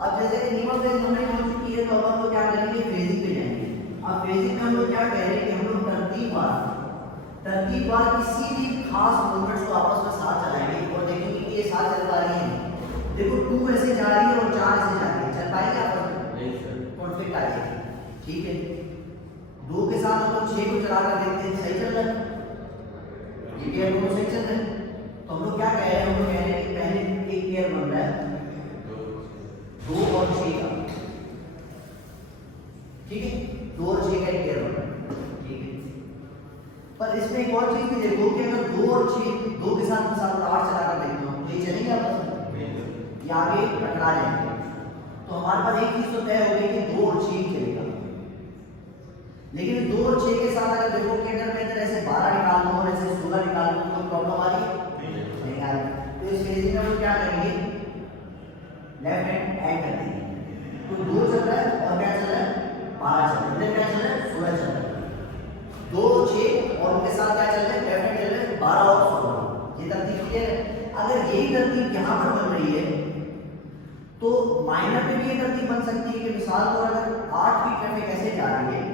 अब जैसे कि नियम ऑफ फेज हमारी हो चुकी है, तो अब हम लोग क्या करेंगे, फेजिंग पे जाएंगे। अब फेजिंग में हम लोग क्या कह रहे हैं कि हम लोग तरतीबवार किसी भी खास मूवमेंट्स को आपस में साथ चलाएंगे और देखेंगे कि ये साथ चल पा रही है। देखो 2 ऐसे जा रही है और 4 ऐसे जा रही है, चल पाएगी आपस में? नहीं सर, कॉन्फ्लिक्ट आ जाएगी। ठीक है, 2 के साथ हम लोग 6 को चला कर देखते हैं, सही चल रहा है, ये पेयर दोनों सही चल रहे हैं। तो हम लोग क्या कह रहे हैं, हम लोग कह रहे हैं कि पहले एक पेयर बन रहा है 2 और 6 का, ठीक है, 2 और 6 का एक पेयर बन रहा है, ठीक है। पर इसमें एक और चीज भी देखो कि अगर 2 और 6, 2 के साथ 8 चला कर देखते हो तो ये चलेगा आपस में, ये आगे टकरा जाएंगे। तो हमारे पास एक चीज तो तय हो गई कि 2 और 6 चलेगा। लेकिन 2 और 6 के साथ अगर देखो कि अगर मैं इधर ऐसे 12 निकाल दूं और ऐसे 16 निकाल दूं तो प्रॉब्लम आ रही है? नहीं आ रही। तो इस केस में हम क्या करेंगे, लेफ्ट हैंड ऐड कर देंगे। तो 2 चल रहा है और क्या चल रहा है, 12 चल रहा है, इधर क्या चल रहा है, 16 चल रहा है। 2 6 और उनके साथ क्या चल रहा है, लेफ्ट हैंड चल रहा है 12 और 16। ये तरतीब क्लियर है। अगर यही तरतीब यहाँ पर बन रही है तो माइनर में भी ये तरतीब बन सकती है कि मिसाल तौर अगर 8 की ट्रैफिक ऐसे जा रही है,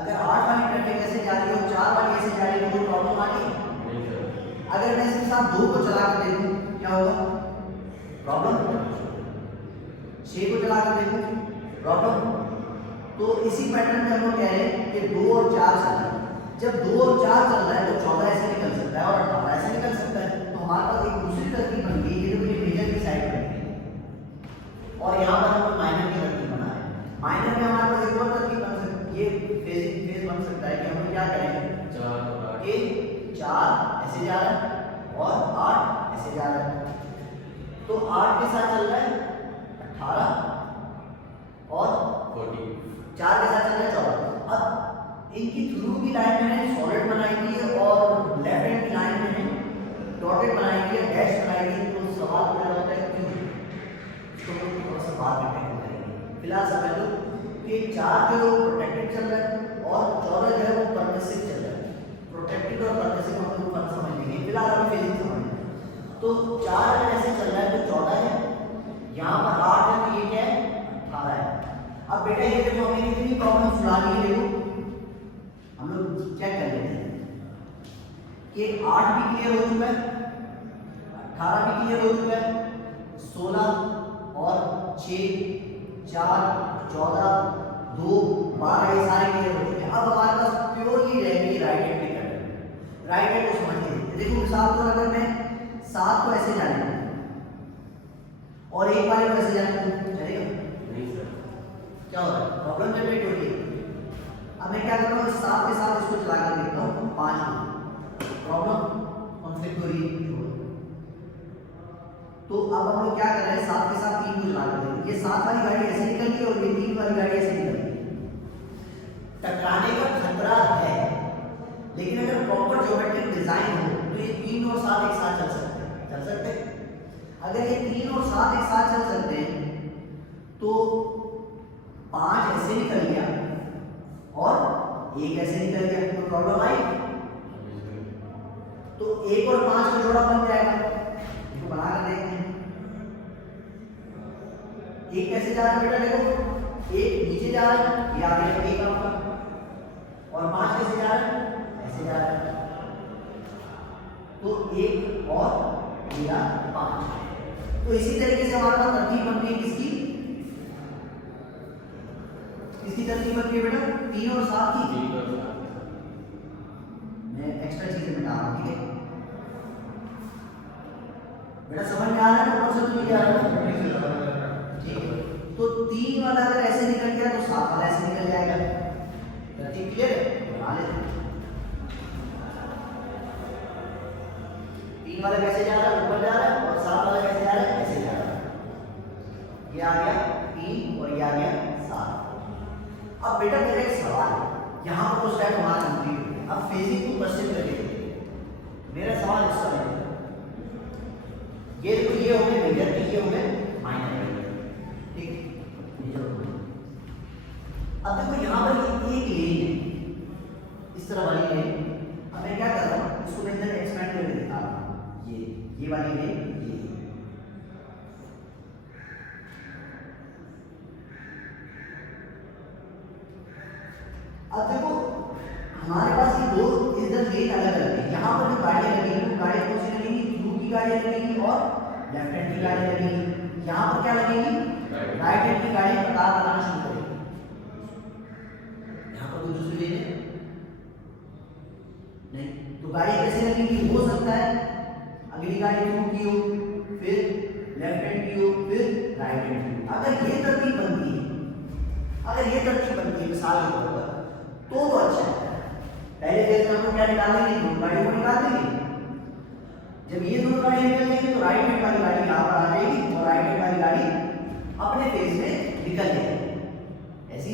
अगर 8 वाली ट्रैफिक ऐसे जा रही है और 4 वाली ऐसे जा रही है, तो प्रॉब्लम आ रही है? अगर मैं इसके साथ 2 को चला कर देखूं क्या होगा, प्रॉब्लम। 6 को चला कर देखूं, प्रॉब्लम। तो इसी पैटर्न में हम लोग कह रहे हैं कि 2 और 4 चल रहा है। जब 2 और 4 चल रहा है तो 14 ऐसे निकल सकता है और 18 ऐसे निकल सकता है। तो हमारे पास एक दूसरी तरकीब बन गई, ये तो मेरी मेजर की साइड बन गई और यहाँ पर हम लोग माइनर की तरकीब बना रहे हैं। माइनर में हमारे पास एक और तरकीब बन सकती है, ये फेज बन सकता है कि हम लोग क्या करें, 4 ऐसे जा रहा है और 8 ऐसे जा रहा है। तो 8 के साथ चल रहा है 18 और 4 के साथ चल रहा है 14। अब इनकी थ्रू की लाइन मैंने सॉलिड बनाई थी और लेफ्ट हैंड की लाइन मैंने डॉटेड बनाई थी, डैश बनाई थी। तो सवाल पैदा होता है क्यों, इसको हम थोड़ा सा बाद में टैकल करेंगे। फिलहाल समझ लो कि 4 जो प्रोटेक्टेड चल रहा है और 14 जो है वो परमिसिव चल रहा है। प्रोटेक्टेड और परमिसिव हम लोग फर्क समझ लेंगे, फिलहाल हमें फेजिंग समझना। तो 4 अगर ऐसे चल रहा है तो 14 है, यहाँ पर 8 है तो ये क्या है, 18 है। अब बेटा ये देखो हमने कितनी प्रॉब्लम सुना ली है, देखो हम लोग चेक कर लेते हैं कि 8 भी क्लियर हो चुका है, 18 भी क्लियर हो चुका है, 16 और 6 4 14 2 12 ये सारे क्लियर हो चुके हैं। अब हमारे पास प्योरली रहेगी राइट हैंड की तरफ। राइट हैंड को समझिए, देखो मिसाल तो अगर मैं 7 को ऐसे जाने और एक बार को ऐसे जाने चलेगा? नहीं सर। क्या हो रहा है, प्रॉब्लम जनरेट हो रही है। अब मैं क्या कर रहा हूँ, 7 के साथ इसको चला कर देखता हूँ 5 को, प्रॉब्लम कॉन्फ्लिक्ट हो रही है। तो अब हम लोग क्या कर रहे हैं, 7 के साथ 3 को चला कर देंगे। ये 7 वाली गाड़ी ऐसे निकल गई और ये 3 वाली गाड़ी ऐसे निकल गई। टकराने का खतरा है, लेकिन अगर प्रॉपर ज्योमेट्रिक डिजाइन हो तो ये 3 और 7 एक साथ चल सकते हैं, चल सकते हैं। अगर ये 3 और 7 एक साथ चल सकते हैं तो 5 ऐसे निकल गया और 1 ऐसे निकल गया, तो प्रॉब्लम आई? तो 1 और 5 का जोड़ा बन जाएगा, इसको बना कर देखते हैं। 1 कैसे जा रहा है बेटा, देखो 1 नीचे जा रहा है, ये आगे 1 आपका, और 5 कैसे जा रहा है, ऐसे जा रहा है। तो 1 और मेरा 5। तो इसी तरीके से हमारे पास तरतीब बनती है किसकी, किसकी तरतीब बनती है बेटा, 3 और 7 की। मैं एक्स्ट्रा चीजें बता रहा हूँ, ठीक है बेटा, समझ में आ रहा है? कौन सा तो नहीं आ रहा है, ठीक है। तो 3 वाला अगर ऐसे निकल गया तो 7 वाला ऐसे निकल जाएगा। तरतीब क्लियर है, बना लेते हैं। 3 वाला कैसे जा रहा है, ऊपर जा रहा है, और 7 वाला कैसे जा रहा है, ऐसे जा रहा है। ये आ गया 3 और ये आ गया 7। अब बेटा मेरा एक सवाल है, यहाँ पर तो स्टेप हमारा कंप्लीट हो गया। अब फेजिंग को क्वेश्चन करके देखिए। मेरा सवाल इस तरह है, ये देखो ये हो गए मेजर के, ये हो गए माइनर, ठीक है। अब देखो यहाँ पर एक लेन है, इस तरह वाली लेन। अब मैं क्या कर रहा हूँ, इसको मैं इधर एक्सपेंड करके दिखा रहा हूँ। ये वाली लेन, अब देखो हमारे पास ये दो इधर लेन अलग अलग है, यहाँ पर जो गाड़ियाँ लगेंगी वो गाड़ियाँ कौन सी लगेंगी, थ्रू की गाड़ियाँ लगेंगी और लेफ्ट हैंड की गाड़ियाँ लगेंगी। यहाँ पर क्या लगेंगी, राइट हैंड की गाड़ियाँ कतार लगाना शुरू करेंगी। यहाँ पर कोई दूसरी लेन है नहीं, तो गाड़ियाँ कैसे लगेंगी, हो सकता है अगली गाड़ी थ्रू की हो, फिर लेफ्ट हैंड की हो, फिर राइट हैंड की हो। अगर ये तरतीब बनती है, अगर ये तरतीब बनती है मिसाल के तौर पर, तो अच्छा है। पहले फेज में हम लोग क्या निकाल लेंगे, दो गाड़ियों को निकाल देंगे। जब ये दोनों गाड़ियां निकल जाएंगी तो राइट हैंड वाली गाड़ी यहाँ पर आ जाएगी और राइट हैंड वाली गाड़ी अपने फेज में निकल जाएगी। ऐसी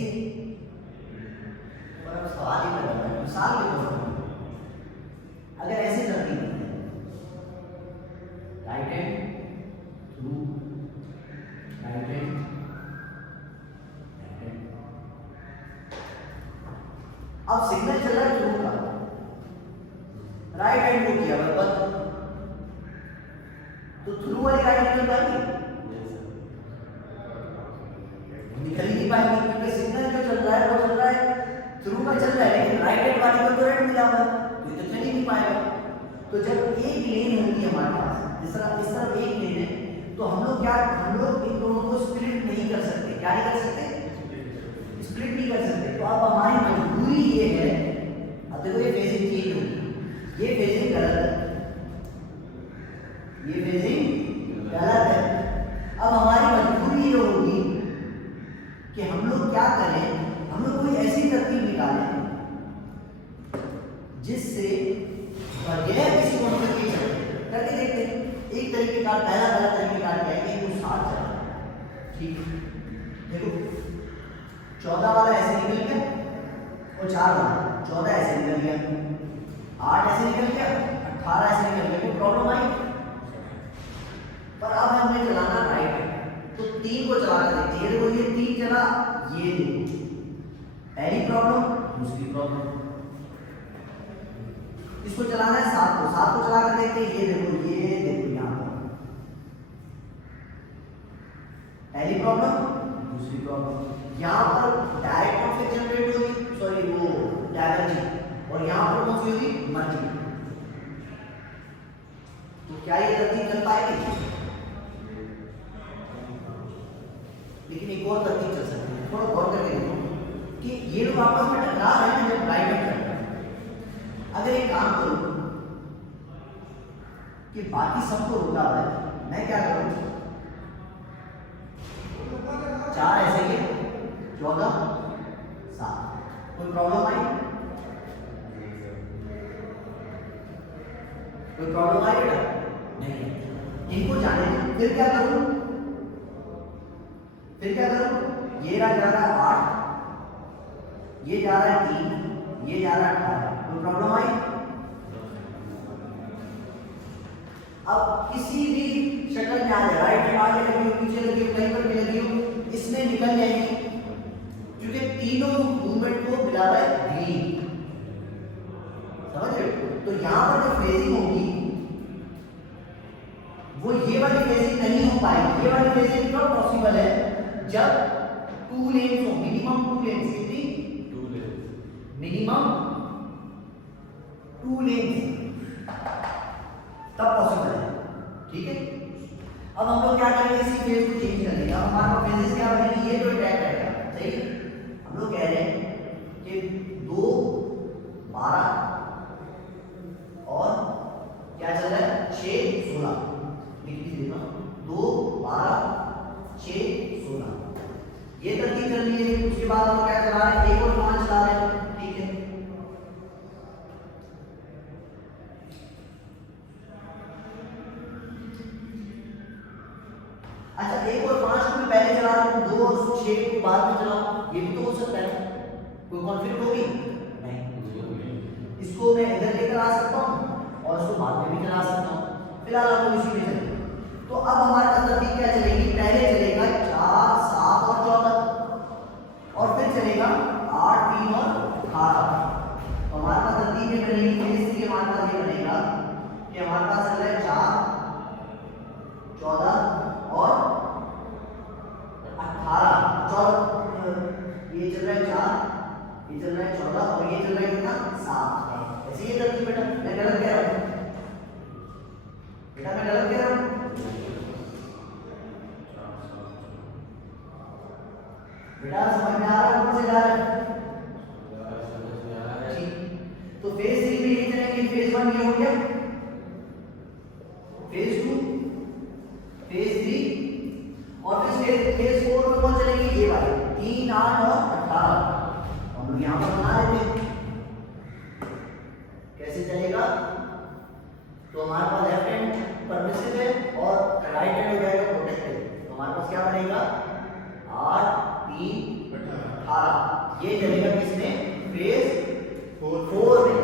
पर सवाल ही कर रहा है, मिसाल के तौर पर अगर ऐसे तरतीब है, right hand through, right hand, अब सिग्नल चल रहा है थ्रू का, राइट हैंड को किया बराबर, तो थ्रू वाली गाड़ी निकल पाएगी, निकल ही नहीं पाएगी, क्योंकि सिग्नल जो चल रहा है वो चल रहा है थ्रू का चल रहा है, लेकिन राइट हैंड वाली को तो रेड मिला हुआ है, तो ये तो चल ही नहीं पाएगा। तो जब एक लेन होगी हमारे पास, इस तरफ एक लेन है, तो हम लोग इन दोनों को स्प्लिट नहीं कर सकते। क्या नहीं कर सकते, स्प्लिट नहीं कर सकते। तो अब हमारी मजबूरी ये है, अब देखो ये फेजिंग चेंज होगी, ये फेजिंग गलत है, ये फेजिंग गलत है। अब हमारी मजबूरी ये होगी कि हम लोग क्या करें, हम लोग कोई ऐसी तरतीब निकालें जिससे बगैर किसी को मदद के चले। करके देखते हैं। एक तरीके का पहला तरीकेकार क्या है कि वो 7 चला, ठीक है, देखो 14 वाला ऐसे निकल गया और 4 वाला 14 ऐसे निकल गया, 8 ऐसे निकल गया, 18 ऐसे निकल गया, कोई प्रॉब्लम आई? पर अब हमें चलाना राइट है, तो 3 को चला कर देखते हैं। देखो ये 3 चला, ये देखो पहली प्रॉब्लम, दूसरी प्रॉब्लम। इसको चलाना है 7 को चला कर देखते हैं। ये देखो यहाँ पर पहली प्रॉब्लम, दूसरी प्रॉब्लम। यहाँ पर डायरेक्ट कॉन्फ्लिक्ट जनरेट होगी, सॉरी वो डायवर्जिंग, और यहाँ पर कौन सी होगी, मर्जिंग। तो क्या ये तरतीब चल पाएगी? लेकिन एक और तरतीब चल सकती है, थोड़ा गौर करके देखो कि ये लोग आपस में टकरा रहे हैं जब राइट हैंड कर रहे हैं। अगर एक काम करूं कि बाकी सबको रोका हुआ है, मैं क्या करूं, 4 ऐसे ही 14 7, कोई प्रॉब्लम आई? कोई प्रॉब्लम आई बेटा? नहीं। इनको जाने दो। फिर क्या करूं, ये जा रहा है 8, ये जा रहा है 3, ये जा रहा है 18, कोई प्रॉब्लम आई? अब किसी भी शक्ल में आ जाए, राइट हैंड आगे लगी हो, पीछे लगी हो, कहीं पर भी लगी हो, इसमें निकल जाएगी, क्योंकि तीनों मूवमेंट को मिला रहा है ग्रीन। समझ रहे हो? तो यहाँ पर जो फेजिंग होगी वो ये वाली फेजिंग नहीं हो पाएगी। ये वाली फेजिंग कब पॉसिबल है, जब 2 लेन्स हो, मिनिमम 2 लेन्स। कितनी? 2 लेन्स, मिनिमम 2 लेन्स, तब पॉसिबल है। ठीक है, अब हम लोग क्या करेंगे, इसी फेज को चेंज कर लेंगे। अब हमारे पास फेजेस क्या बनेंगे, ये जो अटैक रहेगा, सही है? हम लोग कह रहे हैं कि 2 12 और क्या चल रहा है, 6 16, लिख लीजिए ना, 2 12 6 16, ये तरतीब चल रही है। उसके बाद हम क्या चला रहे हैं, 1 और 5 चला रहे हैं। ठीक है, अच्छा 1 और 5 को भी पहले चला रहा हूं, 2 और 6 को बाद में चलाऊं, ये भी तो हो सकता है। कोई कॉन्फ्लिक्ट होगी? नहीं। इसको मैं इधर लेकर आ सकता हूं और इसको बाद में भी चला सकता हूं। फिलहाल हम लोग इसी में चलेंगे। तो अब हमारे पास तरतीब क्या चलेगी, पहले चलेगा 4 7 और 14, और फिर चलेगा 8 3 और 18। तो हमारे पास तरतीब ये बनेगी, इसलिए हमारे पास ये बनेगा कि हमारे पास चल रहा है 4 14 और 18, 14, ये चल रहा है 4 ये चल रहा है 14 और ये चल रहा है कितना 7। ऐसे ये तरतीब बेटा, मैं गलत कह रहा हूँ बेटा, मैं गलत कह रहा हूँ? बेटा समझ में आ रहा है, ऊपर से जा रहा है? ठीक, तो फेज 3 में ये चलेंगे, फेज 1 ये हो गया, फेज 2, फेज 3 और फिर फेज 4 में कौन चलेंगे? ये वाले 3, 8 और 18 हम लोग यहाँ पर बना लेते हैं। कैसे चलेगा? तो हमारे पास लेफ्ट हैंड परमिसिव है और राइट हैंड हो जाएगा प्रोटेक्टेड। तो हमारे पास क्या बनेगा? 8, 3, 18। ये चलेगा किसमें? फेज 4 में।